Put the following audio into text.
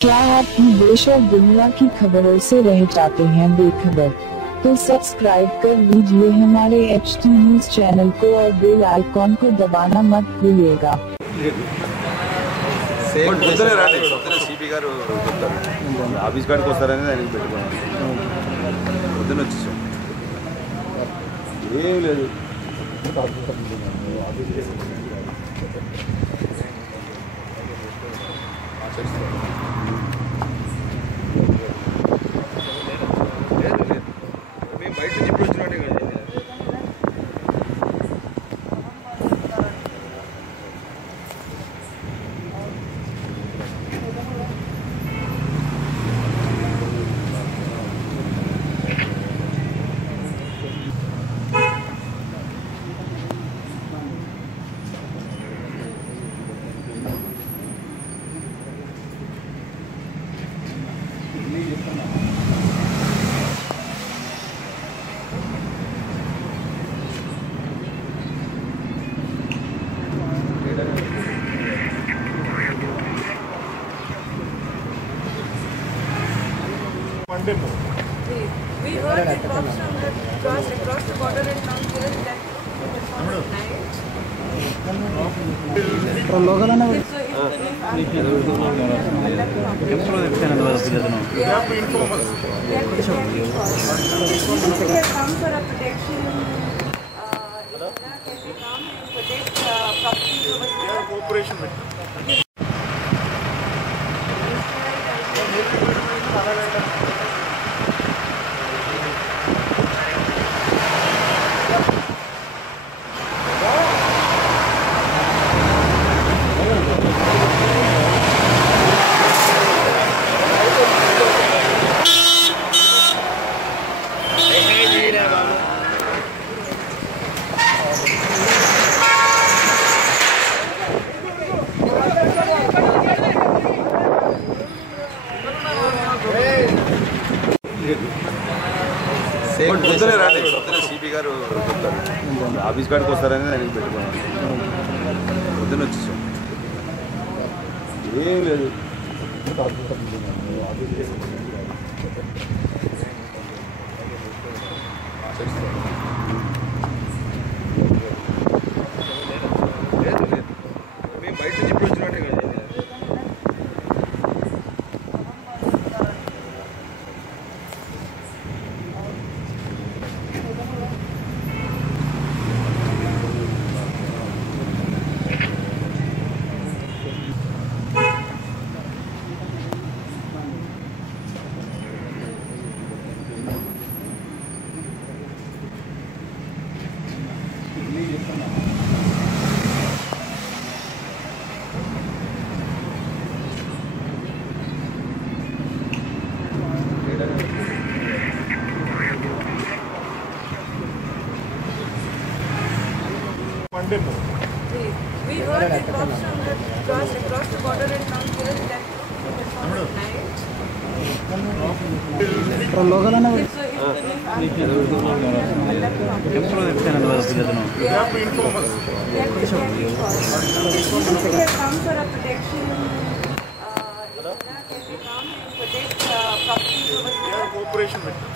क्या आप भी देश और दुनिया की खबरों से रह जाते हैं बेखबर? तो सब्सक्राइब कर लीजिए हमारे HT न्यूज चैनल को और बेल आइकॉन को दबाना मत भूलिएगा। పొద్దునే రాండి పొద్దునే సిపి గారు చెప్తారు ఆఫీస్ కాడికి వస్తారని దానికి పెట్టుకున్నాను పొద్దున వచ్చేసాం ఏం లేదు మేము బయట నుంచి ఇప్పుడు వచ్చినట్టే కదా We heard the drops from the across the border and now here that come for a protection. Protect properties over here. Cooperation with. పొద్దునే రాండి పొద్దునే సిపి గారు చెప్తారు ఆఫీస్ కాడికి వస్తారని దానికి పెట్టుకున్నాను పొద్దున వచ్చేసాం ఏం లేదు మేము బయట నుంచి ఇప్పుడు వచ్చినట్టే కదా We heard the drops from the across the border and now here that come for a protection. Protect properties over here. Cooperation with.